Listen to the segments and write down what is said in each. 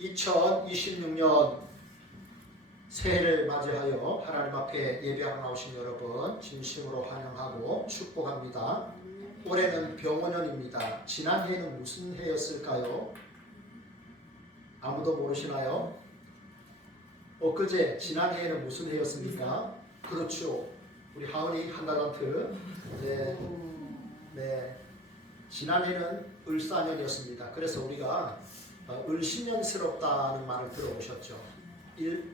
2026년 새해를 맞이하여 하나님 앞에 예배하러 나오신 여러분 진심으로 환영하고 축복합니다. 올해는 병원년입니다. 지난해는 무슨 해였을까요? 아무도 모르시나요? 엊그제 지난해에는 무슨 해였습니까? 그렇죠. 우리 하은이 한 달란트. 네. 지난해는 을사년이었습니다. 그래서 우리가 을신년스럽다는 말을 들어보셨죠.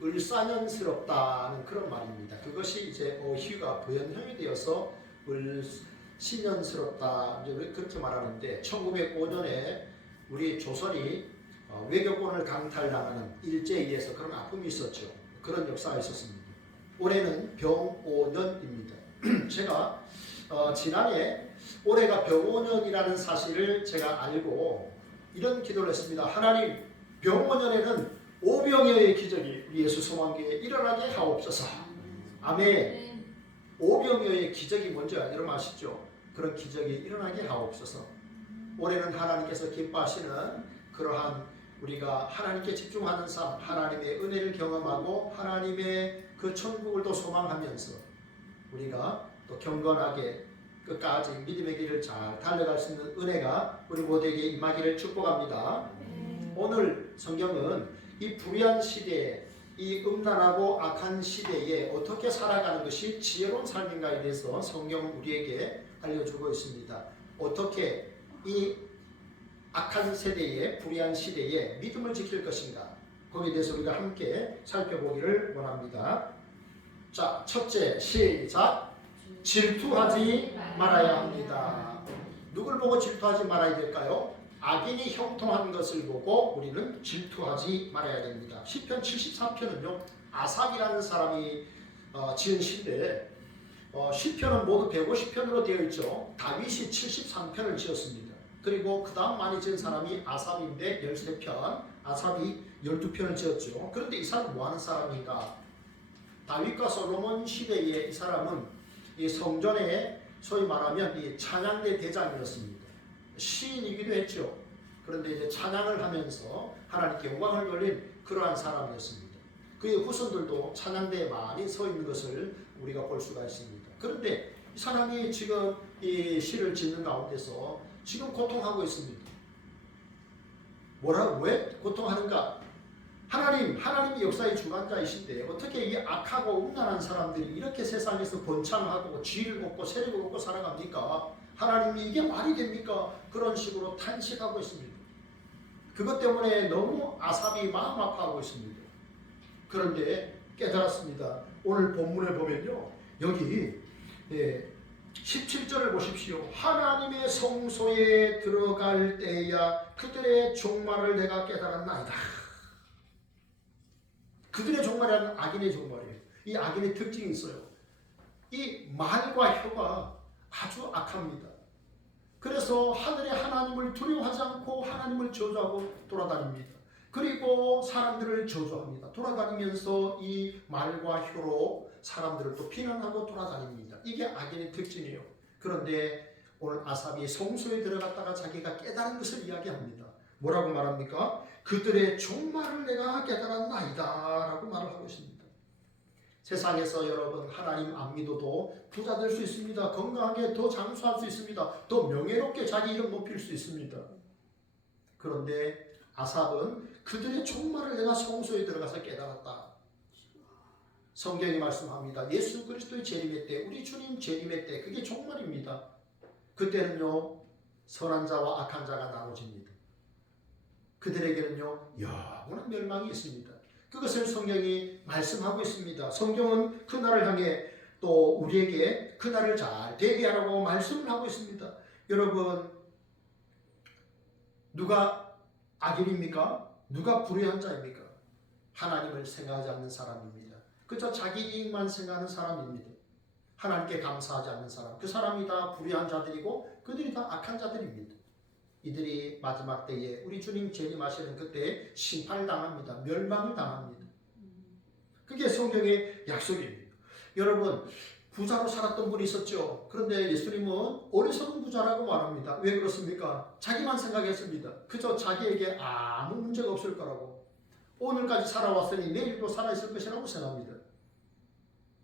을사년스럽다는 그런 말입니다. 그것이 이제 어휘가 부연형이 되어서 을신년스럽다 이제 그렇게 말하는데 1905년에 우리 조선이 외교권을 강탈당하는 일제에 의해서 그런 아픔이 있었죠. 그런 역사가 있었습니다. 올해는 병오년입니다. 제가 지난해 올해가 병오년이라는 사실을 제가 알고 이런 기도를 했습니다. 하나님, 병오년에는 오병이어의 기적이 우리 예수 소망교회에 일어나게 하옵소서. 아멘. 오병이어의 기적이 뭔지 여러분 아시죠? 그런 기적이 일어나게 하옵소서. 올해는 하나님께서 기뻐하시는 그러한 우리가 하나님께 집중하는 삶, 하나님의 은혜를 경험하고 하나님의 그 천국을 또 소망하면서 우리가 또 경건하게 끝까지 믿음의 길을 잘 달려갈 수 있는 은혜가 우리 모두에게 임하기를 축복합니다. 오늘 성경은 이 불의한 시대에 이 음란하고 악한 시대에 어떻게 살아가는 것이 지혜로운 삶인가에 대해서 성경은 우리에게 알려주고 있습니다. 어떻게 이 악한 세대에 불의한 시대에 믿음을 지킬 것인가 거기에 대해서 우리가 함께 살펴보기를 원합니다. 자, 첫째 시작. 질투하지 말아야 합니다. 누굴 보고 질투하지 말아야 될까요? 악인이 형통한 것을 보고 우리는 질투하지 말아야 됩니다. 시편 73편은요 아삽이라는 사람이 지은 시인데 시편은 모두 150편으로 되어 있죠. 다윗이 73편을 지었습니다. 그리고 그 다음 많이 지은 사람이 아삽인데 13편, 아삽이 12편을 지었죠. 그런데 이 사람은 뭐하는 사람인가? 다윗과 솔로몬 시대에 이 사람은 이 성전에 소위 말하면 이 찬양대 대장이었습니다. 시인이기도 했죠. 그런데 이제 찬양을 하면서 하나님께 영광을 돌린 그러한 사람이었습니다. 그의 후손들도 찬양대에 많이 서 있는 것을 우리가 볼 수가 있습니다. 그런데 이 사람이 지금 이 시를 짓는 가운데서 지금 고통하고 있습니다. 왜 고통하는가? 하나님이 역사의 주관자이신데 어떻게 이 악하고 음란한 사람들이 이렇게 세상에서 번창하고 지위를 얻고 세력을 얻고 살아갑니까? 하나님이 이게 말이 됩니까? 그런 식으로 탄식하고 있습니다. 그것 때문에 너무 아삽이 마음 아파하고 있습니다. 그런데 깨달았습니다. 오늘 본문을 보면요. 여기 17절을 보십시오. 하나님의 성소에 들어갈 때야 그들의 종말을 내가 깨달았나이다. 그들의 종말이라는 악인의 종말이에요. 이 악인의 특징이 있어요. 이 말과 혀가 아주 악합니다. 그래서 하늘의 하나님을 두려워하지 않고 하나님을 저주하고 돌아다닙니다. 그리고 사람들을 저주합니다. 돌아다니면서 이 말과 혀로 사람들을 또 비난하고 돌아다닙니다. 이게 악인의 특징이에요. 그런데 오늘 아삽이 성소에 들어갔다가 자기가 깨달은 것을 이야기합니다. 뭐라고 말합니까? 그들의 종말을 내가 깨달았나이다 라고 말을 하고 있습니다. 세상에서 여러분 하나님 안 믿어도 부자 될 수 있습니다. 건강하게 더 장수할 수 있습니다. 더 명예롭게 자기 이름 높일 수 있습니다. 그런데 아삽은 그들의 종말을 내가 성소에 들어가서 깨달았다. 성경이 말씀합니다. 예수 그리스도의 재림의 때, 우리 주님 재림의 때, 그게 종말입니다. 그때는요 선한 자와 악한 자가 나눠집니다. 그들에게는요 영원한 멸망이 있습니다. 그것을 성경이 말씀하고 있습니다. 성경은 그날을 향해 또 우리에게 그날을 잘 대비하라고 말씀을 하고 있습니다. 여러분 누가 악인입니까? 누가 불의한 자입니까? 하나님을 생각하지 않는 사람입니다. 그저 자기 이익만 생각하는 사람입니다. 하나님께 감사하지 않는 사람, 그 사람이 다 불의한 자들이고 그들이 다 악한 자들입니다. 이들이 마지막 때에 우리 주님 재림하시는 그때 심판을 당합니다. 멸망을 당합니다. 그게 성경의 약속입니다. 여러분 부자로 살았던 분이 있었죠. 그런데 예수님은 어리석은 부자라고 말합니다. 왜 그렇습니까? 자기만 생각했습니다. 그저 자기에게 아무 문제가 없을 거라고. 오늘까지 살아왔으니 내일도 살아있을 것이라고 생각합니다.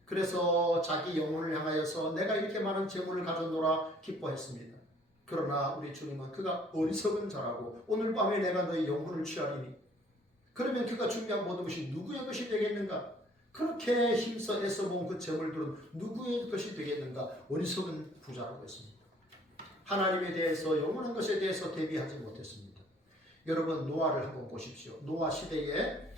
그래서 자기 영혼을 향하여서 내가 이렇게 많은 재물을 가졌노라 기뻐했습니다. 그러나 우리 주님은 그가 어리석은 자라고 오늘 밤에 내가 너의 영혼을 취하리니 그러면 그가 준비한 모든 것이 누구의 것이 되겠는가? 그렇게 힘써 애써 모은 그 재물들은 누구의 것이 되겠는가? 어리석은 부자라고 했습니다. 하나님에 대해서 영원한 것에 대해서 대비하지 못했습니다. 여러분 노아를 한번 보십시오. 노아 시대에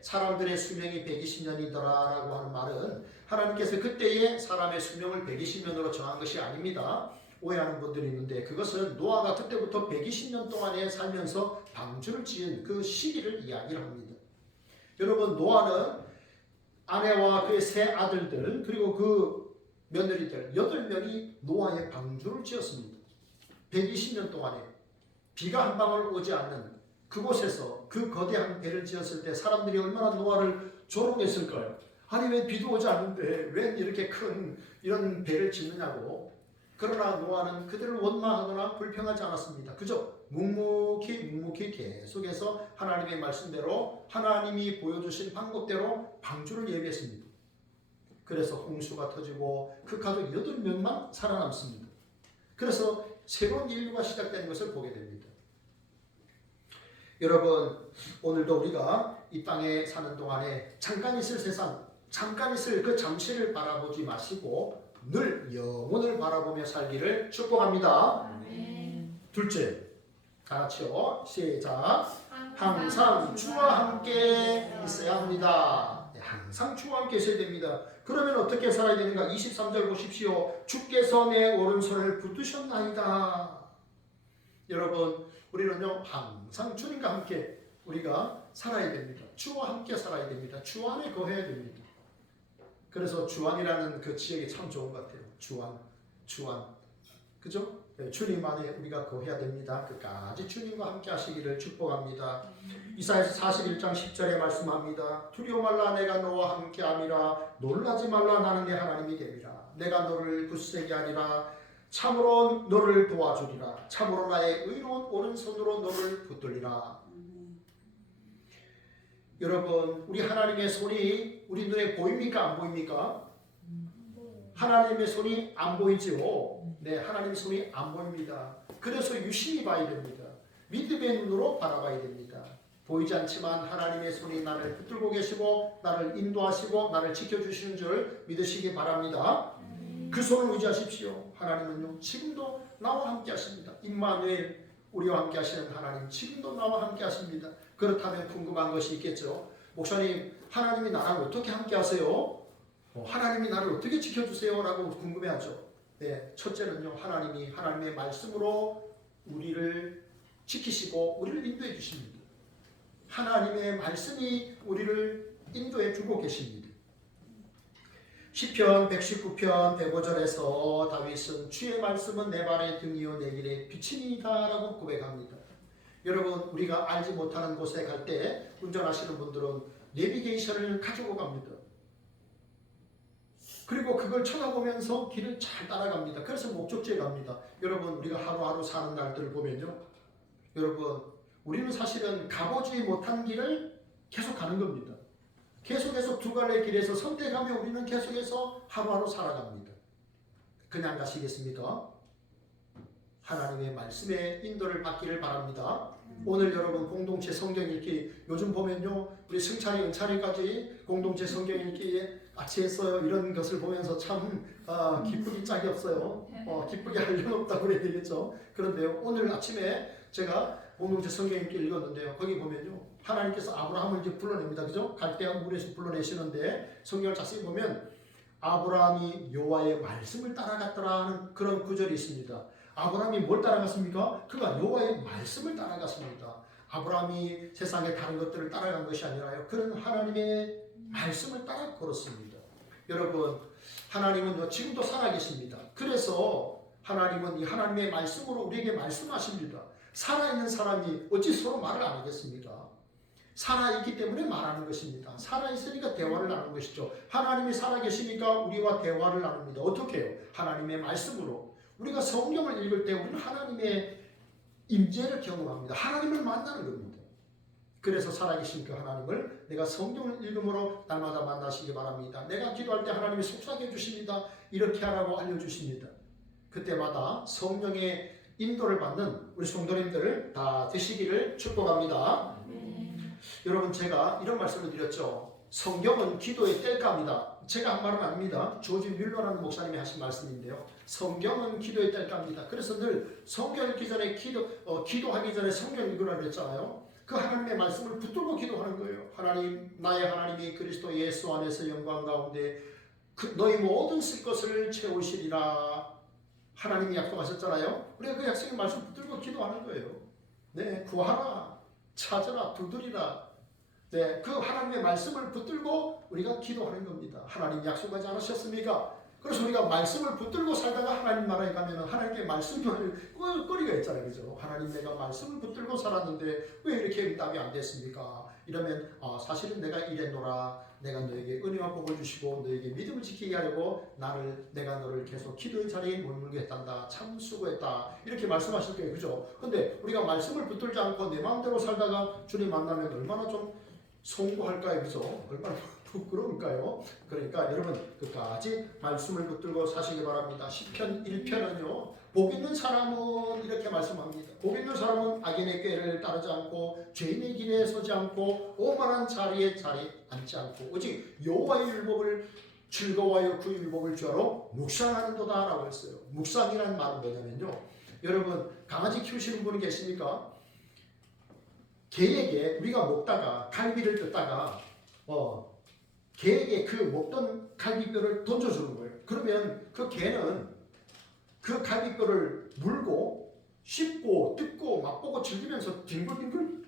사람들의 수명이 120년이더라라고 하는 말은 하나님께서 그때의 사람의 수명을 120년으로 정한 것이 아닙니다. 오해하는 분들이 있는데 그것은 노아가 그때부터 120년 동안에 살면서 방주를 지은 그 시기를 이야기를 합니다. 여러분 노아는 아내와 그의 세 아들들 그리고 그 며느리들 8명이 노아의 방주를 지었습니다. 120년 동안에 비가 한 방울 오지 않는 그곳에서 그 거대한 배를 지었을 때 사람들이 얼마나 노아를 조롱했을까요? 아니 왜 비도 오지 않는데 왜 이렇게 큰 이런 배를 짓느냐고. 그러나 노아는 그들을 원망하거나 불평하지 않았습니다. 그저 묵묵히 계속해서 하나님의 말씀대로 하나님이 보여주신 방법대로 방주를 예비했습니다. 그래서 홍수가 터지고 그 가족 8명만 살아남습니다. 그래서 새로운 인류가 시작되는 것을 보게 됩니다. 여러분 오늘도 우리가 이 땅에 사는 동안에 잠깐 있을 세상, 잠깐 있을 그 잠시를 바라보지 마시고 늘 영혼을 바라보며 살기를 축복합니다. 아멘. 둘째, 다 같이요. 시작. 항상 주와 함께 있어야 합니다. 항상 주와 함께 있어야 됩니다. 그러면 어떻게 살아야 되는가? 23절 보십시오. 주께서 내 오른손을 붙드셨나이다. 여러분 우리는요 항상 주님과 함께 우리가 살아야 됩니다. 주와 함께 살아야 됩니다. 주 안에 거해야 됩니다. 그래서 주안이라는 그 지역이 참 좋은 것 같아요. 주안, 그죠? 주님 안에 우리가 거해야 됩니다. 끝까지 주님과 함께 하시기를 축복합니다. 이사야서 41장 10절에 말씀합니다. 두려워 말라 내가 너와 함께 함이라. 놀라지 말라 나는 내 하나님이 됨이라. 내가 너를 굳세게 하리라. 참으로 너를 도와주리라. 참으로 나의 의로운 오른손으로 너를 붙들리라. 여러분 우리 하나님의 손이 우리 눈에 보입니까? 안 보입니까? 하나님의 손이 안 보이죠. 네, 하나님의 손이 안 보입니다. 그래서 유심히 봐야 됩니다. 믿음의 눈으로 바라봐야 됩니다. 보이지 않지만 하나님의 손이 나를 붙들고 계시고 나를 인도하시고 나를 지켜주시는 줄 믿으시기 바랍니다. 그 손을 의지하십시오. 하나님은요 지금도 나와 함께 하십니다. 임마누엘 우리와 함께 하시는 하나님 지금도 나와 함께 하십니다. 그렇다면 궁금한 것이 있겠죠. 목사님 하나님이 나랑 어떻게 함께 하세요? 하나님이 나를 어떻게 지켜주세요? 라고 궁금해하죠. 네, 첫째는요 하나님이 하나님의 말씀으로 우리를 지키시고 우리를 인도해 주십니다. 하나님의 말씀이 우리를 인도해 주고 계십니다. 시편 119편 105절에서 다윗은 주의 말씀은 내 발의 등이요 내 길의 빛이니이다 라고 고백합니다. 여러분 우리가 알지 못하는 곳에 갈 때 운전하시는 분들은 내비게이션을 가지고 갑니다. 그리고 그걸 쳐다보면서 길을 잘 따라갑니다. 그래서 목적지에 갑니다. 여러분 우리가 하루하루 사는 날들을 보면요 여러분 우리는 사실은 가보지 못한 길을 계속 가는 겁니다. 계속해서 두 갈래 길에서 선택하며 우리는 계속해서 하루하루 살아갑니다. 그냥 가시겠습니까? 하나님의 말씀에 인도를 받기를 바랍니다. 오늘 여러분 공동체 성경 읽기 요즘 보면요 우리 승찬이 은찬이까지 공동체 성경 읽기에 같이 했어요. 이런 것을 보면서 참 기쁘기 짝이 없어요. 기쁘게 할 일 없다고 그래야 되겠죠. 그런데요 오늘 아침에 제가 공동체 성경 읽기 읽었는데요 거기 보면요 하나님께서 아브라함을 이제 불러냅니다. 그죠? 갈대아 물에서 불러내시는데 성경을 자세히 보면 아브라함이 여호와의 말씀을 따라갔더라 하는 그런 구절이 있습니다. 아브라함이 뭘 따라갔습니까? 그가 여호와의 말씀을 따라갔습니다. 아브라함이 세상의 다른 것들을 따라간 것이 아니라요. 그는 하나님의 말씀을 따라 걸었습니다. 여러분 하나님은 지금도 살아계십니다. 그래서 하나님은 이 하나님의 말씀으로 우리에게 말씀하십니다. 살아있는 사람이 어찌 서로 말을 안 하겠습니까? 살아있기 때문에 말하는 것입니다. 살아있으니까 대화를 나누는 것이죠. 하나님이 살아계시니까 우리와 대화를 나눕니다. 어떻게 해요? 하나님의 말씀으로. 우리가 성경을 읽을 때 우리는 하나님의 임재를 경험합니다. 하나님을 만나는 겁니다. 그래서 살아계신 그 하나님을 내가 성경을 읽음으로 날마다 만나시기 바랍니다. 내가 기도할 때 하나님이 속삭여 주십니다. 이렇게 하라고 알려주십니다. 그때마다 성령의 인도를 받는 우리 성도님들 다 되시기를 축복합니다. 여러분, 제가 이런 말씀을 드렸죠. 성경은 기도의 땔감이다. 제가 한 말은 아닙니다. 조지 뮬러라는 목사님이 하신 말씀인데요. 성경은 기도의 땔감이다. 그래서 늘 성경 읽기 전에 기도하기 전에 성경 읽으라고 했잖아요. 그 하나님의 말씀을 붙들고 기도하는 거예요. 하나님, 나의 하나님이 그리스도 예수 안에서 영광 가운데 너희 모든 쓸 것을 채우시리라. 하나님이 약속하셨잖아요. 우리가 그 약속의 말씀 붙들고 기도하는 거예요. 네, 구하라, 찾으라, 두드리라. 네, 그 하나님의 말씀을 붙들고 우리가 기도하는 겁니다. 하나님 약속하지 않으셨습니까? 그래서 우리가 말씀을 붙들고 살다가 하나님 나라에 가면 하나님께 말씀을 거리가 있잖아요. 그죠? 하나님, 내가 말씀을 붙들고 살았는데 왜 이렇게 응답이 안 됐습니까? 이러면 사실은 내가 이랬노라. 내가 너에게 은혜와 복을 주시고 너에게 믿음을 지키게 하려고 내가 너를 계속 기도의 자리에 머물게 했단다. 참 수고했다. 이렇게 말씀하실 거예요. 그죠? 근데 우리가 말씀을 붙들지 않고 내 마음대로 살다가 주님 만나면 얼마나 좀 송구할까요? 그죠? 얼마나 부끄러울까요? 그러니까 여러분, 끝까지 말씀을 붙들고 사시기 바랍니다. 시편 1편은요, 복 있는 사람은 이렇게 말씀합니다. 복 있는 사람은 악인의 꾀를 따르지 않고 죄인의 길에 서지 않고 오만한 자리에 앉지 않고 오직 여호와의 율법을 즐거워하여 그 율법을 주하러 묵상하는도다 라고 했어요. 묵상이라는 말은 뭐냐면요, 여러분, 강아지 키우시는 분이 계십니까? 개에게 우리가 먹다가 갈비를 뜯다가 개에게 그 먹던 갈비뼈를 던져주는 거예요. 그러면 그 개는 그 갈비뼈를 물고 씹고 뜯고 맛보고 즐기면서 뒹굴뒹굴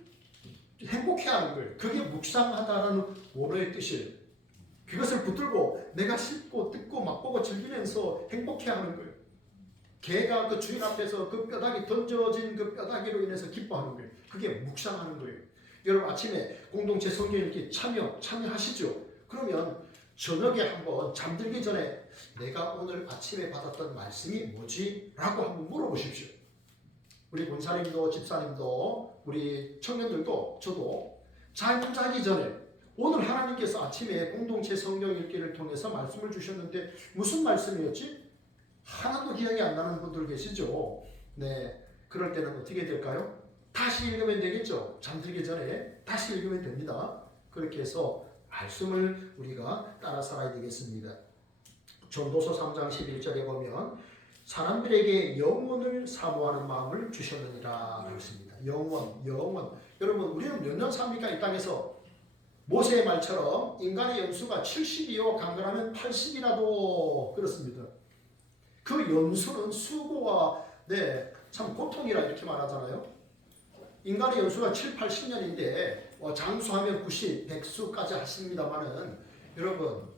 행복해하는 거예요. 그게 묵상하다라는 원어의 뜻이에요. 그것을 붙들고 내가 씹고 뜯고 맛보고 즐기면서 행복해하는 거예요. 개가 그 주인 앞에서 그 뼈다귀 던져진 그 뼈다귀로 인해서 기뻐하는 거예요. 그게 묵상하는 거예요. 여러분, 아침에 공동체 성경 읽기 참여하시죠? 그러면 저녁에 한번 잠들기 전에 내가 오늘 아침에 받았던 말씀이 뭐지? 라고 한번 물어보십시오. 우리 권사님도 집사님도 우리 청년들도 저도 잠자기 전에 오늘 하나님께서 아침에 공동체 성경 읽기를 통해서 말씀을 주셨는데 무슨 말씀이었지? 하나도 기억이 안 나는 분들 계시죠? 네, 그럴 때는 어떻게 될까요? 다시 읽으면 되겠죠? 잠들기 전에 다시 읽으면 됩니다. 그렇게 해서 말씀을 우리가 따라 살아야 되겠습니다. 전도서 3장 11절에 보면 사람들에게 영원을 사모하는 마음을 주셨느니라 그랬습니다. 영원. 여러분, 우리는 몇 년 삽니까? 이 땅에서. 모세의 말처럼 인간의 연수가 70이요 강건하면 80이라도 그렇습니다. 그 연수는 수고와 참 고통이라 이렇게 말하잖아요. 인간의 연수가 7, 80년인데 장수하면 90, 백수까지 하십니다만은 여러분,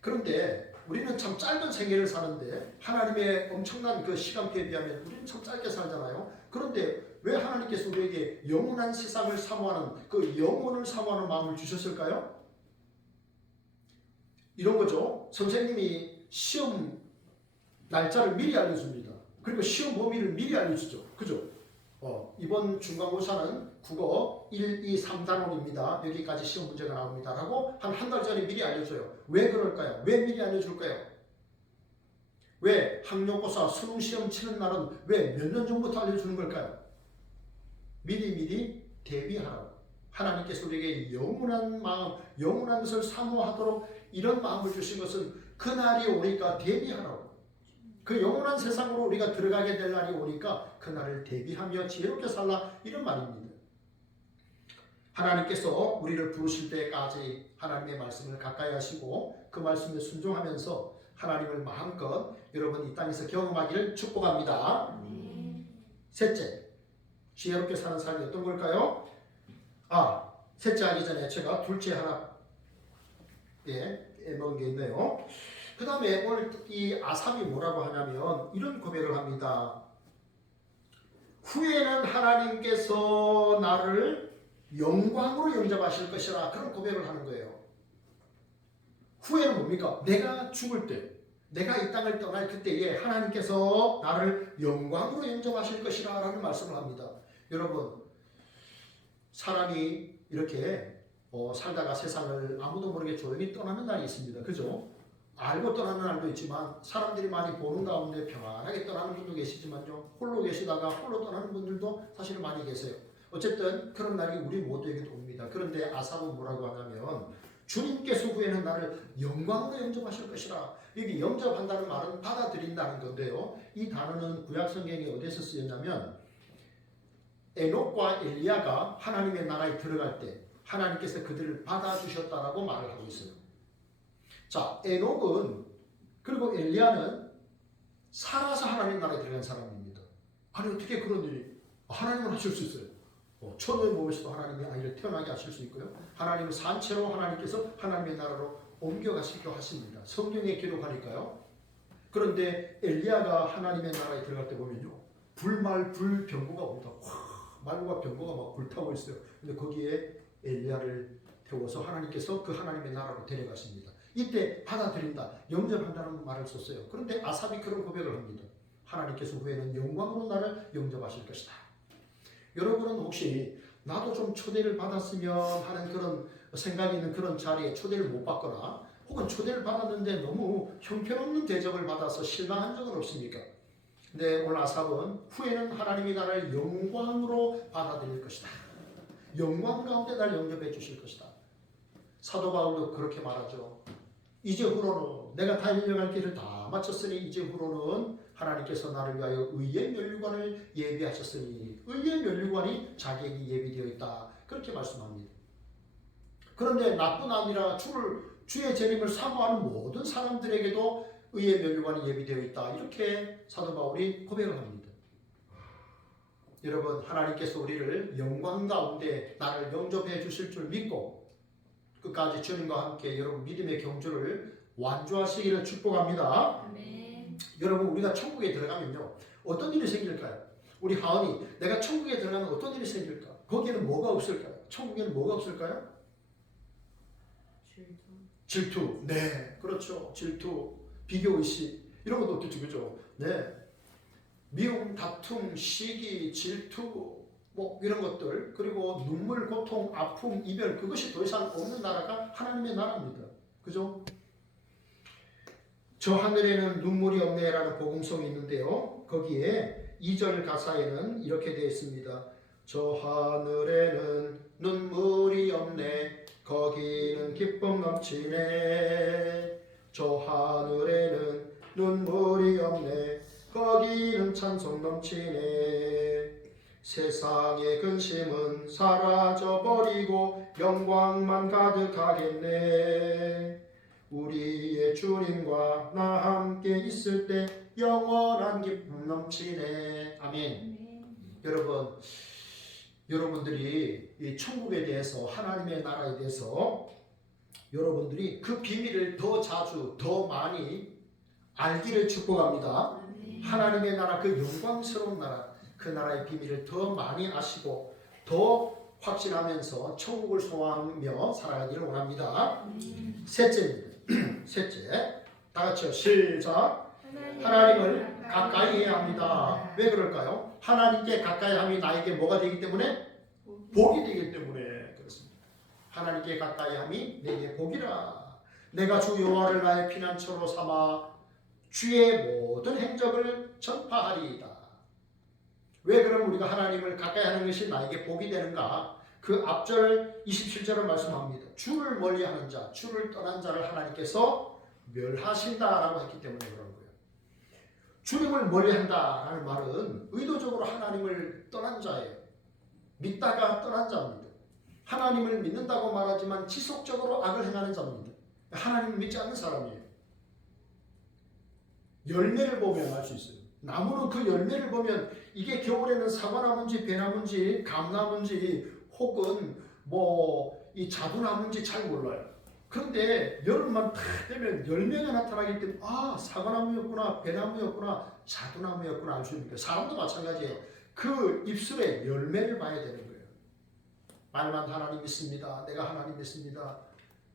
그런데 우리는 참 짧은 생애를 사는데 하나님의 엄청난 그 시간표에 비하면 우리는 참 짧게 살잖아요. 그런데 왜 하나님께서 우리에게 영원한 세상을 사모하는 그 영혼을 사모하는 마음을 주셨을까요? 이런 거죠. 선생님이 시험 날짜를 미리 알려줍니다. 그리고 시험 범위를 미리 알려주죠. 그죠? 이번 중간고사는 국어 1, 2, 3단원입니다. 여기까지 시험 문제가 나옵니다. 라고 한 달 전에 미리 알려줘요. 왜 그럴까요? 왜 미리 알려줄까요? 왜 학력고사 수능시험 치는 날은 왜 몇 년 전부터 알려주는 걸까요? 미리 대비하라고. 하나님께서 우리에게 영원한 마음, 영원한 것을 사모하도록 이런 마음을 주신 것은 그날이 오니까 대비하라고. 그 영원한 세상으로 우리가 들어가게 될 날이 오니까 그날을 대비하며 지혜롭게 살라, 이런 말입니다. 하나님께서 우리를 부르실 때까지 하나님의 말씀을 가까이 하시고 그 말씀에 순종하면서 하나님을 마음껏 여러분 이 땅에서 경험하기를 축복합니다. 셋째, 지혜롭게 사는 삶이 어떤 걸까요? 셋째 하기 전에 제가 둘째 하나 먹은 게 있네요. 그 다음에 오늘 이 아삽이 뭐라고 하냐면 이런 고백을 합니다. 후에는 하나님께서 나를 영광으로 영접하실 것이라, 그런 고백을 하는 거예요. 후에는 뭡니까? 내가 죽을 때, 내가 이 땅을 떠날 그때에 하나님께서 나를 영광으로 영접하실 것이라 라는 말씀을 합니다. 여러분, 사람이 이렇게 살다가 세상을 아무도 모르게 조용히 떠나는 날이 있습니다. 그죠? 알고 떠나는 날도 있지만 사람들이 많이 보는 가운데 평안하게 떠나는 분도 계시지만요. 홀로 계시다가 홀로 떠나는 분들도 사실은 많이 계세요. 어쨌든 그런 날이 우리 모두에게도 옵니다. 그런데 아삽은 뭐라고 하냐면 주님께서 후에는 나를 영광으로 영접하실 것이라. 여기 영접한다는 말은 받아들인다는 건데요. 이 단어는 구약 성경에 어디서 쓰였냐면 에녹과 엘리야가 하나님의 나라에 들어갈 때 하나님께서 그들을 받아주셨다라고 말을 하고 있어요. 자, 에녹은 그리고 엘리야는 살아서 하나님 나라에 들어간 사람입니다. 아니 어떻게 그런 일이 하나님은 하실 수 있어요. 처녀의 몸에서도 하나님이 아이를 태어나게 하실 수 있고요. 하나님은 산채로 하나님께서 하나님의 나라로 옮겨가시기도 하십니다. 성경에 기록하니까요. 그런데 엘리야가 하나님의 나라에 들어갈 때 보면요. 불말 불병거가 옵니다. 말과 병거가 막 불타고 있어요. 근데 거기에 엘리야를 태워서 하나님께서 그 하나님의 나라로 데려가십니다. 이때 받아들인다, 영접한다는 말을 썼어요. 그런데 아삽이 그런 고백을 합니다. 하나님께서 후에는 영광으로 나를 영접하실 것이다. 여러분은 혹시 나도 좀 초대를 받았으면 하는 그런 생각이 있는 그런 자리에 초대를 못 받거나 혹은 초대를 받았는데 너무 형편없는 대접을 받아서 실망한 적은 없습니까? 근데 오늘 아삽은 후에는 하나님이 나를 영광으로 받아들일 것이다. 영광 가운데 날 영접해 주실 것이다. 사도 바울도 그렇게 말하죠. 이제 후로는 내가 달려갈 길을 다 마쳤으니 이제 후로는 하나님께서 나를 위하여 의의 면류관을 예비하셨으니 의의 면류관이 자기에게 예비되어 있다. 그렇게 말씀합니다. 그런데 나뿐 아니라 주의 재림을 사모하는 모든 사람들에게도 의의 면류관이 예비되어 있다. 이렇게 사도 바울이 고백을 합니다. 여러분, 하나님께서 우리를 영광 가운데 나를 영접해 주실 줄 믿고 끝까지 주님과 함께 여러분 믿음의 경주를 완주하시기를 축복합니다. 네. 여러분, 우리가 천국에 들어가면요 어떤 일이 생길까요? 우리 하은이 내가 천국에 들어가면 어떤 일이 생길까? 거기에는 뭐가 없을까요? 천국에는 뭐가 없을까요? 질투. 네, 그렇죠. 질투, 비교의식 이런 것도 없겠죠, 그죠? 네, 미움, 다툼, 시기, 질투 뭐 이런 것들, 그리고 눈물, 고통, 아픔, 이별, 그것이 더 이상 없는 나라가 하나님의 나라입니다. 그죠? 저 하늘에는 눈물이 없네라는 복음성이 있는데요. 거기에 2절 가사에는 이렇게 되어 있습니다. 저 하늘에는 눈물이 없네 거기는 기쁨 넘치네. 저 하늘에는 눈물이 없네 거기는 찬송 넘치네. 세상의 근심은 사라져버리고 영광만 가득하겠네. 우리의 주님과 나 함께 있을 때 영원한 기쁨 넘치네. 아멘. 여러분들이 이 천국에 대해서 하나님의 나라에 대해서 여러분들이 그 비밀을 더 자주 더 많이 알기를 축복합니다. 하나님의 나라, 그 영광스러운 나라, 그 나라의 비밀을 더 많이 아시고 더 확신하면서 천국을 소망하며 살아가기를 원합니다. 셋째입니다. 셋째, 다 같이요. 시작. 하나님을 가까이 해야 합니다. 왜 그럴까요? 하나님께 가까이 함이 나에게 뭐가 되기 때문에? 복이 되기 때문에 그렇습니다. 하나님께 가까이 함이 내게 복이라. 내가 주 여호와를 나의 피난처로 삼아 주의 모든 행적을 전파하리이다. 왜 그럼 우리가 하나님을 가까이 하는 것이 나에게 복이 되는가? 그 앞절 27절을 말씀합니다. 주를 멀리하는 자, 주를 떠난 자를 하나님께서 멸하신다라고 했기 때문에 그런 거예요. 주님을 멀리한다라는 말은 의도적으로 하나님을 떠난 자예요. 믿다가 떠난 자입니다. 하나님을 믿는다고 말하지만 지속적으로 악을 행하는 자입니다. 하나님을 믿지 않는 사람이에요. 열매를 보면 알 수 있어요. 나무는 그 열매를 보면 이게 겨울에는 사과나무인지 배나무인지 감나무인지 혹은 이 자두나무인지 잘 몰라요. 그런데 여름만 딱 되면 열매가 나타나기 때문에 사과나무였구나, 배나무였구나, 자두나무였구나 알 수 있는 거예요. 사람도 마찬가지예요. 그 입술에 열매를 봐야 되는 거예요. 말만 하나님 믿습니다. 내가 하나님 믿습니다.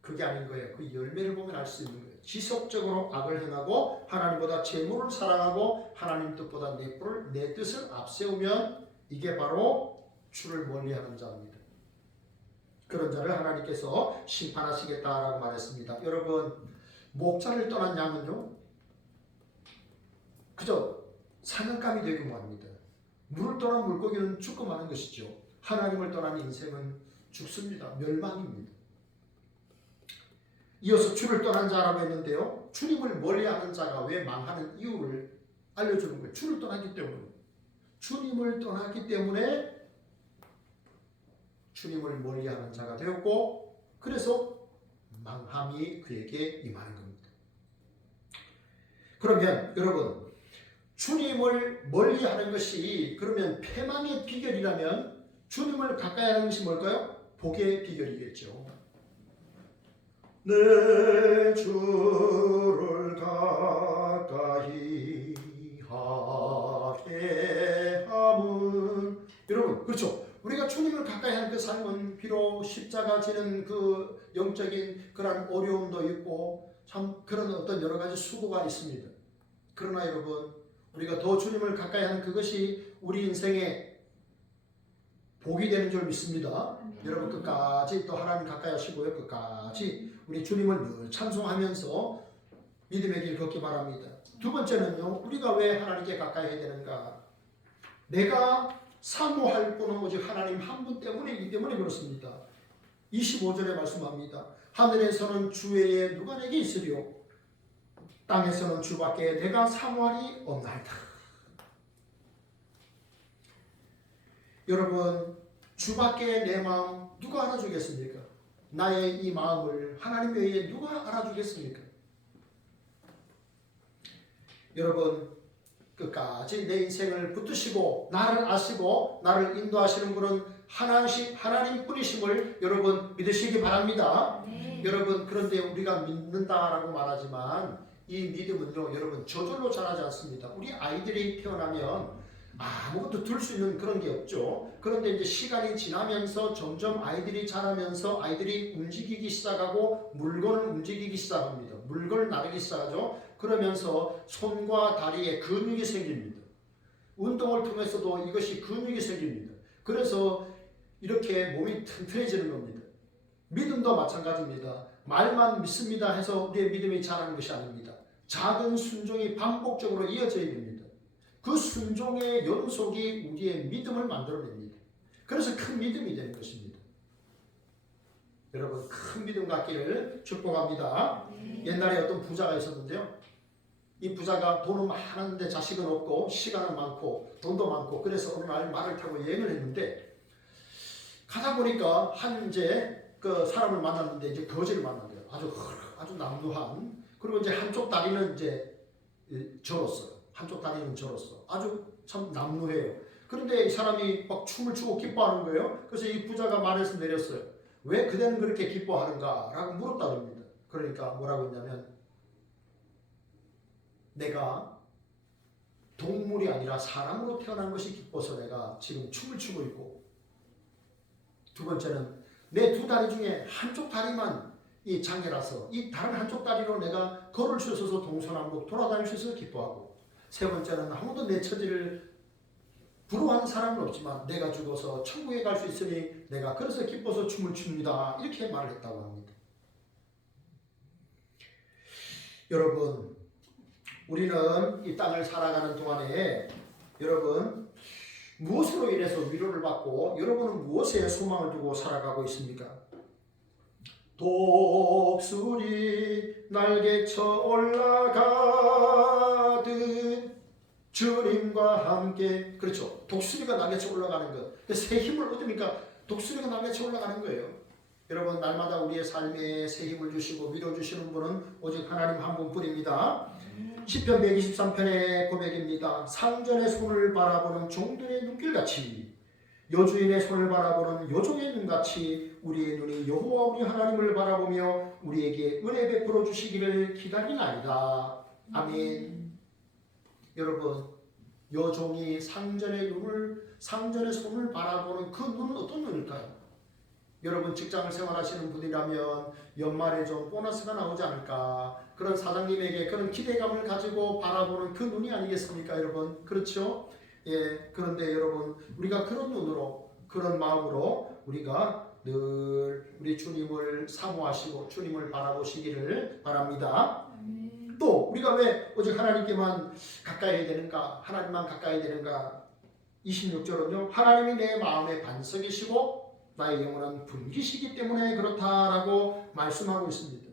그게 아닌 거예요. 그 열매를 보면 알 수 있는 거예요. 지속적으로 악을 행하고 하나님보다 재물을 사랑하고 하나님 뜻보다 내 뜻을 앞세우면 이게 바로 주를 멀리하는 자입니다. 그런 자를 하나님께서 심판하시겠다라고 말했습니다. 여러분, 목자를 떠난 양은요, 그저 사냥감이 되기만 합니다. 물을 떠난 물고기는 죽고 마는 것이죠. 하나님을 떠난 인생은 죽습니다. 멸망입니다. 이어서 주를 떠난 자라고 했는데요, 주님을 멀리하는 자가 왜 망하는 이유를 알려주는 거예요. 주를 떠났기 때문에. 주님을 떠났기 때문에 주님을 멀리하는 자가 되었고, 그래서 망함이 그에게 임하는 겁니다. 그러면 여러분, 주님을 멀리하는 것이 그러면 패망의 비결이라면 주님을 가까이 하는 것이 뭘까요? 복의 비결이겠죠. 내 주를 가까이 하게 함은, 여러분, 그렇죠. 우리가 주님을 가까이 하는 그 삶은 비록 십자가 지는 그 영적인 그런 어려움도 있고 참 그런 어떤 여러 가지 수고가 있습니다. 그러나 여러분, 우리가 더 주님을 가까이 하는 그것이 우리 인생의 복이 되는 줄 믿습니다. 여러분, 끝까지 또 하나님 가까이 하시고요, 끝까지 우리 주님을 늘 찬송하면서 믿음의 길 걷기 바랍니다. 두 번째는요, 우리가 왜 하나님께 가까이 해야 되는가? 내가 사모할 분은 오직 하나님 한 분 때문이기 때문에 그렇습니다. 25절에 말씀합니다. 하늘에서는 주 외에 누가 내게 있으리요? 땅에서는 주밖에 내가 사모하리 없나이다. 여러분, 주밖에 내 마음 누가 알아주겠습니까? 나의 이 마음을 하나님 외에 누가 알아주겠습니까? 여러분, 끝까지 내 인생을 붙드시고 나를 아시고 나를 인도하시는 분은 하나님뿐이심을 여러분 믿으시기 바랍니다. 네. 여러분, 그런데 우리가 믿는다라고 말하지만 이 믿음은요, 여러분, 저절로 자라지 않습니다. 우리 아이들이 태어나면 아무것도 둘 수 있는 그런 게 없죠. 그런데 이제 시간이 지나면서 점점 아이들이 자라면서 아이들이 움직이기 시작하고 물건을 움직이기 시작합니다. 물건을 나르기 시작하죠. 그러면서 손과 다리에 근육이 생깁니다. 운동을 통해서도 이것이 근육이 생깁니다. 그래서 이렇게 몸이 튼튼해지는 겁니다. 믿음도 마찬가지입니다. 말만 믿습니다 해서 우리의 믿음이 자라는 것이 아닙니다. 작은 순종이 반복적으로 이어져야 됩니다. 그 순종의 연속이 우리의 믿음을 만들어냅니다. 그래서 큰 믿음이 되는 것입니다. 여러분, 큰 믿음 갖기를 축복합니다. 옛날에 어떤 부자가 있었는데요, 이 부자가 돈은 많은데 자식은 없고 시간은 많고 돈도 많고, 그래서 어느 날 말을 타고 여행을 했는데 가다 보니까 한 이제 그 사람을 만났는데 이제 거지를 만났대요. 아주 남루한, 그리고 이제 한쪽 다리는 이제 절었어요. 한쪽 다리는 절었어. 아주 참 남루해요. 그런데 이 사람이 막 춤을 추고 기뻐하는 거예요. 그래서 이 부자가 말에서 내렸어요. 왜 그대는 그렇게 기뻐하는가? 라고 물었다고 합니다. 그러니까 뭐라고 했냐면, 내가 동물이 아니라 사람으로 태어난 것이 기뻐서 내가 지금 춤을 추고 있고, 두 번째는 내 두 다리 중에 한쪽 다리만 이 장애라서 이 다른 한쪽 다리로 내가 걸을 수 있어서 동서남북 돌아다닐 수 있어서 기뻐하고, 세 번째는 아무도 내 처지를 부러워하는 사람은 없지만 내가 죽어서 천국에 갈 수 있으니 내가 그래서 기뻐서 춤을 춥니다. 이렇게 말을 했다고 합니다. 여러분, 우리는 이 땅을 살아가는 동안에 여러분, 무엇으로 인해서 위로를 받고 여러분은 무엇에 소망을 두고 살아가고 있습니까? 독수리 날개쳐 올라가듯 주님과 함께, 그렇죠. 독수리가 날개쳐 올라가는 것. 새 힘을 얻으니까 독수리가 날개쳐 올라가는 거예요. 여러분, 날마다 우리의 삶에 새 힘을 주시고 밀어주시는 분은 오직 하나님 한 분뿐입니다. 시편 123편의 고백입니다. 상전의 손을 바라보는 종들의 눈길같이 여주인의 손을 바라보는 여종의 눈같이 우리의 눈이 여호와 우리 하나님을 바라보며 우리에게 은혜 베풀어 주시기를 기다리나이다. 아멘. 여러분, 여종이 상전의 손을 바라보는 그 눈은 어떤 눈일까요? 여러분, 직장을 생활하시는 분이라면 연말에 좀 보너스가 나오지 않을까, 그런 사장님에게 그런 기대감을 가지고 바라보는 그 눈이 아니겠습니까, 여러분? 그렇죠? 예. 그런데 여러분, 우리가 그런 눈으로, 그런 마음으로 우리가 늘 우리 주님을 사모하시고 주님을 바라보시기를 바랍니다. 또 우리가 왜 오직 하나님께만 가까이 되는가, 하나님만 가까이 되는가? 26절은요, 하나님이 내 마음의 반석이시고 나의 영원한 분기시기 때문에 그렇다라고 말씀하고 있습니다.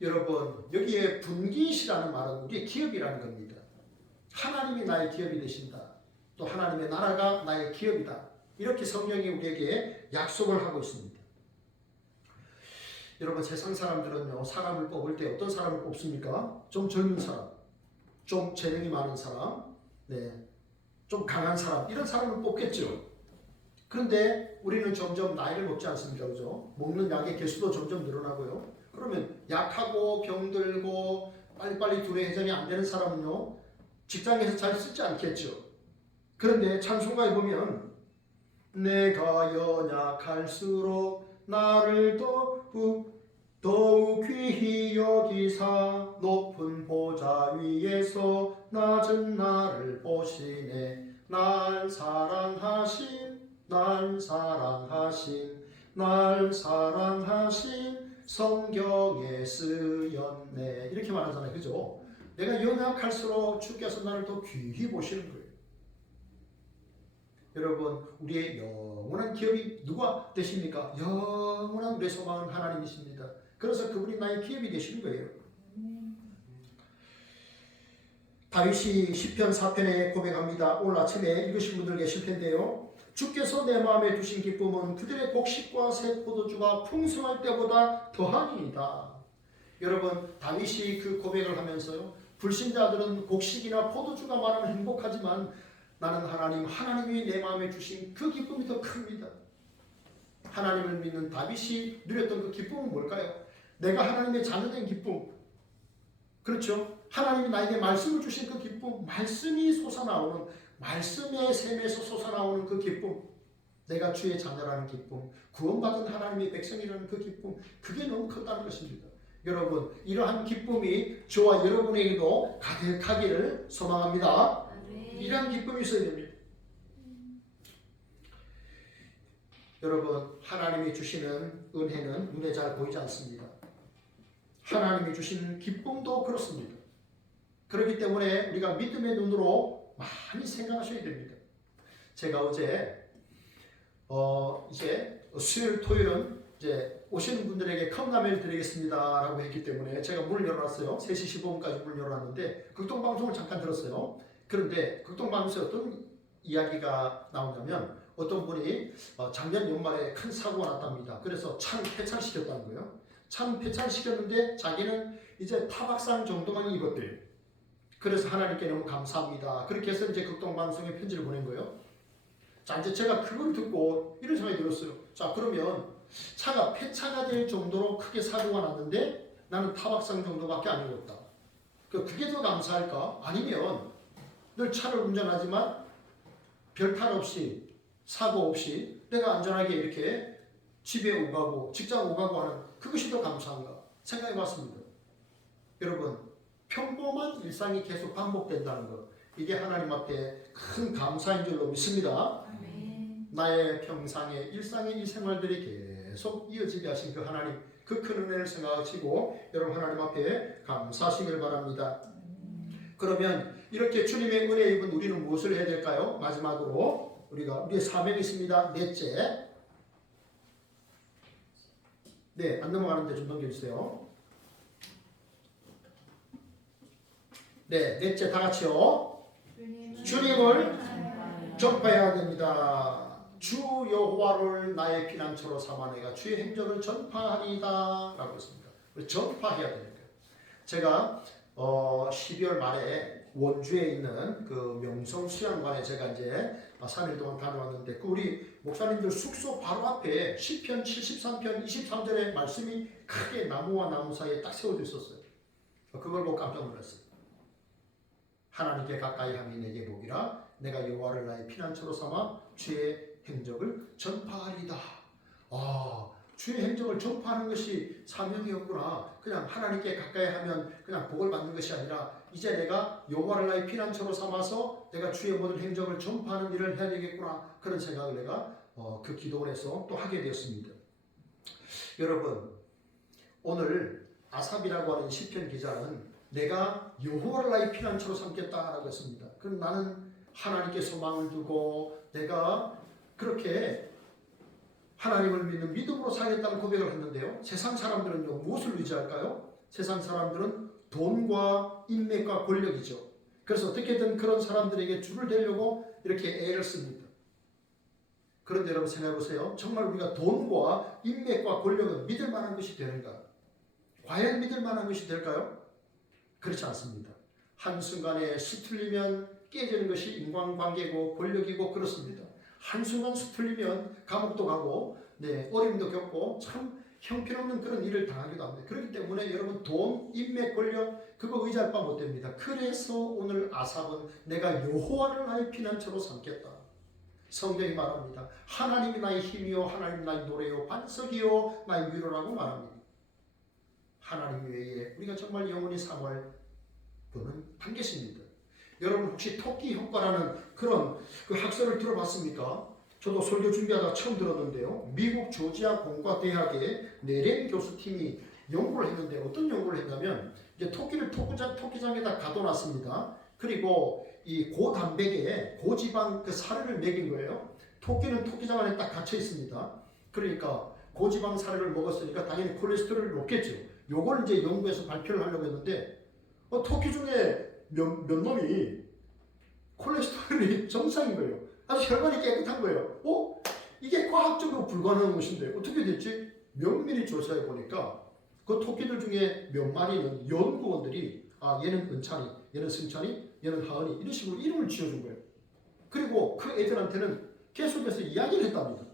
여러분, 여기에 분기시라는 말은 우리의 기업이라는 겁니다. 하나님이 나의 기업이 되신다. 또 하나님의 나라가 나의 기업이다. 이렇게 성경이 우리에게 약속을 하고 있습니다. 여러분, 세상 사람들은요, 사람을 뽑을 때 어떤 사람을 뽑습니까? 좀 젊은 사람, 좀 재능이 많은 사람, 좀 강한 사람, 이런 사람을 뽑겠죠. 그런데 우리는 점점 나이를 먹지 않습니까? 그죠? 먹는 약의 개수도 점점 늘어나고요. 그러면 약하고 병들고 빨리빨리 두뇌 회전이 안 되는 사람은요, 직장에서 잘 쓰지 않겠죠. 그런데 찬송가에 보면 내가 연약할수록 나를 더욱 귀히 여기사 높은 보좌 위에서 낮은 나를 보시네. 날 사랑하신 성경에 쓰였네. 이렇게 말하잖아요. 그죠? 내가 연약할수록 주께서 나를 더 귀히 보시는 거예요. 여러분, 우리의 영원한 기업이 누가 되십니까? 영원한 우리의 소망은 하나님이십니다. 그래서 그분이 나의 기업이 되시는 거예요. 다윗이 시편 4편에 고백합니다. 오늘 아침에 읽으신 분들 계실 텐데요. 주께서 내 마음에 두신 기쁨은 그들의 곡식과 새 포도주가 풍성할 때보다 더하니이다. 여러분, 다윗이 그 고백을 하면서요, 불신자들은 곡식이나 포도주가 많으면 행복하지만 나는 하나님이 내 마음에 주신 그 기쁨이 더 큽니다. 하나님을 믿는 다윗이 누렸던 그 기쁨은 뭘까요? 내가 하나님의 자녀된 기쁨. 그렇죠? 하나님이 나에게 말씀을 주신 그 기쁨, 말씀이 솟아나오는, 말씀의 샘에서 솟아나오는 그 기쁨, 내가 주의 자녀라는 기쁨, 구원받은 하나님의 백성이라는 그 기쁨, 그게 너무 크다는 것입니다. 여러분, 이러한 기쁨이 저와 여러분에게도 가득하기를 소망합니다. 이러한 기쁨이 있어야 됩니다. 여러분, 하나님이 주시는 은혜는 눈에 잘 보이지 않습니다. 하나님이 주시는 기쁨도 그렇습니다. 그렇기 때문에 우리가 믿음의 눈으로 많이 생각하셔야 됩니다. 제가 어제 이제 수요일 토요일은 이제 오시는 분들에게 컵라면을 드리겠습니다라고 했기 때문에 제가 문을 열어놨어요. 3시 15분까지 문을 열어놨는데 극동방송을 잠깐 들었어요. 그런데 극동방송에 어떤 이야기가 나오냐면 어떤 분이 작년 연말에 큰 사고가 났답니다. 그래서 차를 폐차시켰다는 거예요. 차는 폐차시켰는데 자기는 이제 타박상 정도만 입었대요. 그래서 하나님께 너무 감사합니다. 그렇게 해서 이제 극동방송에 편지를 보낸 거예요. 자, 이제 제가 그걸 듣고 이런 생각이 들었어요. 자, 그러면 차가 폐차가 될 정도로 크게 사고가 났는데 나는 타박상 정도밖에 안 입었다. 그게 더 감사할까? 아니면 늘 차를 운전하지만 별 탈 없이 사고 없이 내가 안전하게 이렇게 집에 오가고 직장 오가고 하는 그것이 더 감사한가 생각해 봤습니다. 여러분, 평범한 일상이 계속 반복된다는 것, 이게 하나님 앞에 큰 감사인 줄로 믿습니다. 나의 평상의 일상의 이 생활들이 계속 이어지게 하신 그 하나님, 그 큰 은혜를 생각하시고 여러분 하나님 앞에 감사하시길 바랍니다. 그러면 이렇게 주님의 은혜 입은 우리는 무엇을 해야 될까요? 마지막으로 우리의 사명이 있습니다. 넷째. 네, 안 넘어가는데 좀 넘겨주세요. 네, 넷째 다 같이요. 주님을 전파해야 됩니다. 주 여호와를 나의 피난처로 삼아 내가 주의 행적을 전파하리이다 라고 했습니다. 우리 전파해야 되는 거예요. 제가 12월 말에 원주에 있는 그 명성 수양관에 제가 이제 3일 동안 다녀왔는데 그 우리 목사님들 숙소 바로 앞에 시편 73편 23절의 말씀이 크게 나무와 나무 사이에 딱 세워져 있었어요. 그걸 보고 깜짝 놀랐어요. 하나님께 가까이 함이 내게 복이라 내가 여호와를 나의 피난처로 삼아 주의 행적을 전파하리다. 주의 행적을 전파하는 것이 사명이었구나. 그냥 하나님께 가까이 하면 그냥 복을 받는 것이 아니라 이제 내가 여호와를 나의 피난처로 삼아서 내가 주의 모든 행적을 전파하는 일을 해야 되겠구나. 그런 생각을 내가 그 기도원에서 또 하게 되었습니다. 여러분, 오늘 아삽이라고 하는 시편 기자는 내가 여호와를 나의 피난처로 삼겠다라고 했습니다. 그럼 나는 하나님께 소망을 두고 내가 그렇게 하나님을 믿는 믿음으로 살겠다는 고백을 했는데요. 세상 사람들은요, 무엇을 의지할까요? 세상 사람들은 돈과 인맥과 권력이죠. 그래서 어떻게든 그런 사람들에게 줄을 대려고 이렇게 애를 씁니다. 그런데 여러분 생각해 보세요. 정말 우리가 돈과 인맥과 권력은 믿을 만한 것이 되는가? 과연 믿을 만한 것이 될까요? 그렇지 않습니다. 한순간에 수틀리면 깨지는 것이 인간관계고 권력이고 그렇습니다. 한순간 수틀리면 감옥도 가고 어려움도 겪고 참 형편없는 그런 일을 당하기도 합니다. 그렇기 때문에 여러분 돈, 인맥, 권력 그거 의지할 바 못 됩니다. 그래서 오늘 아삽은 내가 여호와를 나의 피난처로 삼겠다. 성경이 말합니다. 하나님이 나의 힘이요 하나님 나의 노래요 반석이요 나의 위로라고 말합니다. 하나님 외에 우리가 정말 영원히 삼을 분은 한 계십니다. 여러분 혹시 토끼 효과라는 그런 그 학설을 들어봤습니까? 저도 설교 준비하다가 처음 들었는데요. 미국 조지아 공과대학의 네렌 교수팀이 연구를 했는데 어떤 연구를 했냐면 이제 토끼를 토끼장에다 가둬놨습니다. 그리고 이 고단백에 고지방 그 사료를 먹인 거예요. 토끼는 토끼장 안에 딱 갇혀 있습니다. 그러니까 고지방 사료를 먹었으니까 당연히 콜레스테롤이 높겠죠. 요걸 이제 연구해서 발표를 하려고 했는데 토끼 중에 몇 놈이 콜레스테롤이 정상인 거예요. 아주 혈관이 깨끗한 거예요. 이게 과학적으로 불가능한 것인데 어떻게 됐지? 면밀히 조사해 보니까 그 토끼들 중에 몇 마리는 연구원들이 얘는 은찬이, 얘는 승찬이, 얘는 하은이 이런 식으로 이름을 지어준 거예요. 그리고 그 애들한테는 계속해서 이야기를 했답니다.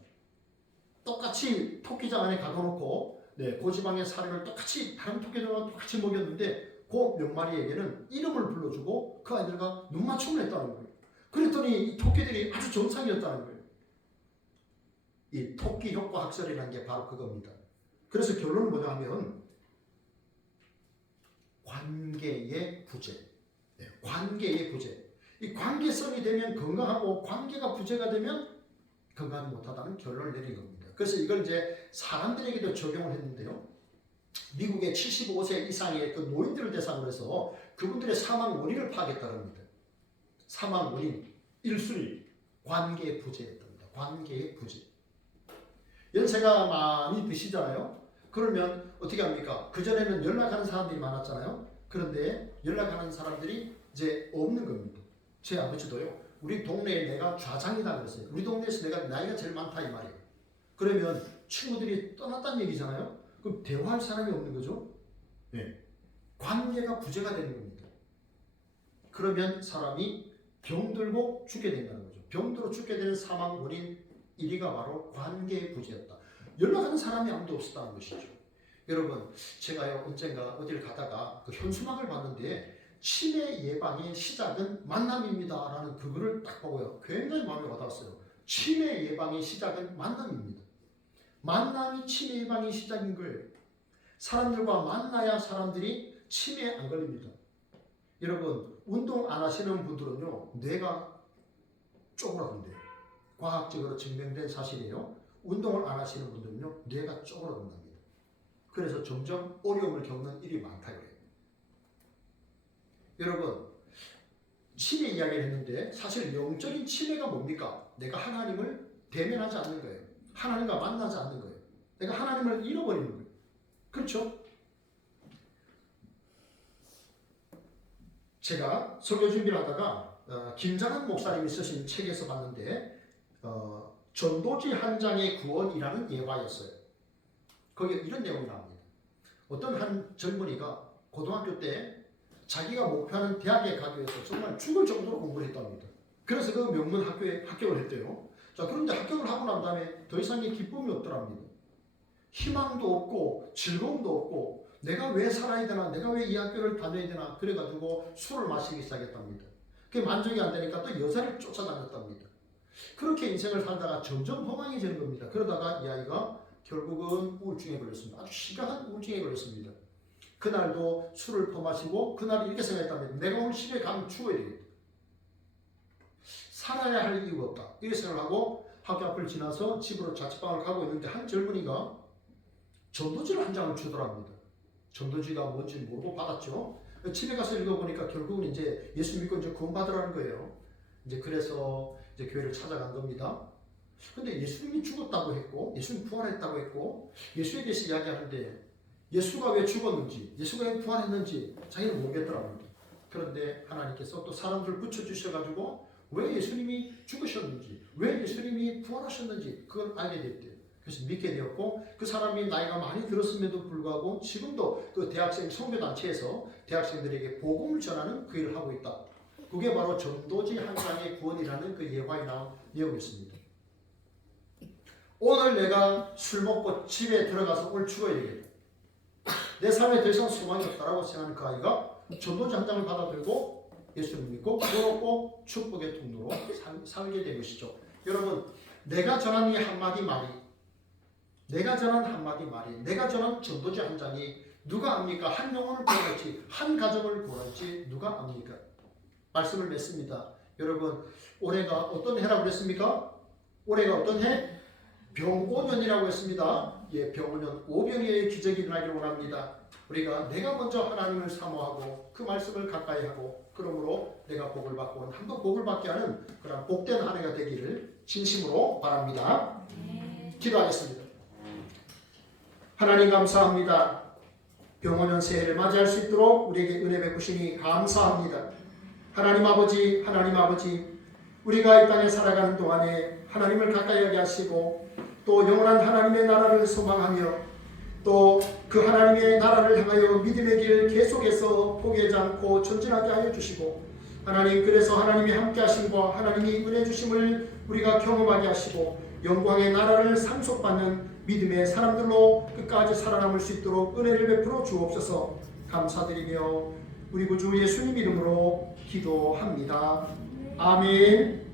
똑같이 토끼장 안에 가둬놓고 고지방의 사료를 똑같이 다른 토끼들과 똑같이 먹였는데 그 몇 마리에게는 이름을 불러주고 그 아이들과 눈맞춤을 했다는 거예요. 그랬더니 이 토끼들이 아주 정상이었다는 거예요. 이 토끼 효과 학설이라는 게 바로 그겁니다. 그래서 결론은 뭐냐 하면 관계의 부재. 관계의 부재. 이 관계성이 되면 건강하고 관계가 부재가 되면 건강하지 못하다는 결론을 내린 겁니다. 그래서 이걸 이제 사람들에게도 적용을 했는데요. 미국의 75세 이상의 그 노인들을 대상으로 해서 그분들의 사망 원인을 파악했다는 겁니다. 사망 원인 1순위 관계의 부재였답니다. 관계의 부재. 연세가 많이 드시잖아요. 그러면 어떻게 합니까? 그전에는 연락하는 사람들이 많았잖아요. 그런데 연락하는 사람들이 이제 없는 겁니다. 제 아버지도요. 우리 동네에 내가 좌장이다 그랬어요. 우리 동네에서 내가 나이가 제일 많다 이 말이에요. 그러면 친구들이 떠났다는 얘기잖아요. 그럼 대화할 사람이 없는 거죠. 관계가 부재가 되는 겁니다. 그러면 사람이 병들고 죽게 된다는 거죠. 병들어 죽게 되는 사망 원인 1위가 바로 관계의 부재였다. 연락하는 사람이 아무도 없었다는 것이죠. 여러분, 제가요 언젠가 어디를 가다가 그 현수막을 봤는데 치매 예방의 시작은 만남입니다 라는 그거를 딱 보고요. 굉장히 마음에 와닿았어요. 치매 예방의 시작은 만남입니다. 만남이 치매 예방의 시작인 거예요. 사람들과 만나야 사람들이 치매에 안 걸립니다. 여러분, 운동 안 하시는 분들은요, 뇌가 쪼그라든대요. 과학적으로 증명된 사실이에요. 운동을 안 하시는 분들은요, 뇌가 쪼그라든답니다. 그래서 점점 어려움을 겪는 일이 많다 그래요. 여러분, 치매 이야기를 했는데 사실 영적인 치매가 뭡니까? 내가 하나님을 대면하지 않는 거예요. 하나님과 만나지 않는 거예요. 내가 하나님을 잃어버리는 거예요. 그렇죠? 제가 설교 준비를 하다가 김장한 목사님이 쓰신 책에서 봤는데 전도지 한 장의 구원이라는 예화였어요. 거기에 이런 내용이 나옵니다. 어떤 한 젊은이가 고등학교 때 자기가 목표하는 대학에 가기 위해서 정말 죽을 정도로 공부를 했답니다. 그래서 그 명문 학교에 합격을 했대요. 자, 그런데 합격을 하고 난 다음에 더 이상의 기쁨이 없더랍니다. 희망도 없고 즐거움도 없고 내가 왜 살아야 되나, 내가 왜 이 학교를 다녀야 되나, 그래가지고 술을 마시기 시작했답니다. 그게 만족이 안 되니까 또 여자를 쫓아다녔답니다. 그렇게 인생을 살다가 점점 허망해지는 겁니다. 그러다가 이 아이가 결국은 우울증에 걸렸습니다. 아주 심각한 우울증에 걸렸습니다. 그날도 술을 퍼마시고 그날 이렇게 생각했답니다. 내가 오늘 집에 가면 죽어야 되겠다. 살아야 할 이유가 없다. 이렇게 생각하고 학교 앞을 지나서 집으로 자취방을 가고 있는데 한 젊은이가 전도지를 한 장을 주더랍니다. 전도지가 뭔지 모르고 받았죠. 집에 가서 읽어보니까 결국은 이제 예수 믿고 이제 구원받으라는 거예요. 이제 그래서 이제 교회를 찾아간 겁니다. 근데 예수님이 죽었다고 했고, 예수님 부활했다고 했고, 예수에 대해서 이야기하는데 예수가 왜 죽었는지, 예수가 왜 부활했는지 자기는 모르겠더랍니다. 그런데 하나님께서 또 사람들을 붙여주셔가지고 왜 예수님이 죽으셨는지, 왜 예수님이 부활하셨는지 그걸 알게 됐대요. 그래서 믿게 되었고, 그 사람이 나이가 많이 들었음에도 불구하고 지금도 그 대학생 선교단체에서 대학생들에게 복음을 전하는 그 일을 하고 있다. 그게 바로 전도지 한 장의 구원이라는 그 예화에 나온 내용이었습니다. 오늘 내가 술 먹고 집에 들어가서 오늘 죽어야 되겠다. 내 삶에 더 이상 소망이 없다라고 생각하는 그 아이가 전도지 한 장을 받아들고 예수를 믿고 구원받고 축복의 통로로 살게 된 것이죠. 여러분, 내가 전한 이 한마디 말이, 내가 전한 한마디 말이, 내가 전한 전도지 한 장이 누가 압니까? 한 영혼을 구원할지, 한 가정을 구원할지 누가 압니까? 말씀을 맺습니다. 여러분, 올해가 어떤 해라고 그랬습니까? 올해가 어떤 해? 병오년이라고 했습니다. 예, 병오년, 오병이의 기적이 일어나기를 원합니다. 우리가 내가 먼저 하나님을 사모하고 그 말씀을 가까이 하고 그러므로 내가 복을 받고 한번 복을 받게 하는 그런 복된 한 해가 되기를 진심으로 바랍니다. 기도하겠습니다. 하나님 감사합니다. 병오년 새해를 맞이할 수 있도록 우리에게 은혜 베푸시니 감사합니다. 하나님 아버지, 우리가 이 땅에 살아가는 동안에 하나님을 가까이 하게 하시고 또 영원한 하나님의 나라를 소망하며 또 그 하나님의 나라를 향하여 믿음의 길 계속해서 포기하지 않고 전진하게 하여 주시고 하나님, 그래서 하나님이 함께 하심과 하나님이 은혜 주심을 우리가 경험하게 하시고 영광의 나라를 상속받는 믿음의 사람들로 끝까지 살아남을 수 있도록 은혜를 베풀어 주옵소서. 감사드리며 우리 구주 예수님 이름으로 기도합니다. 아멘.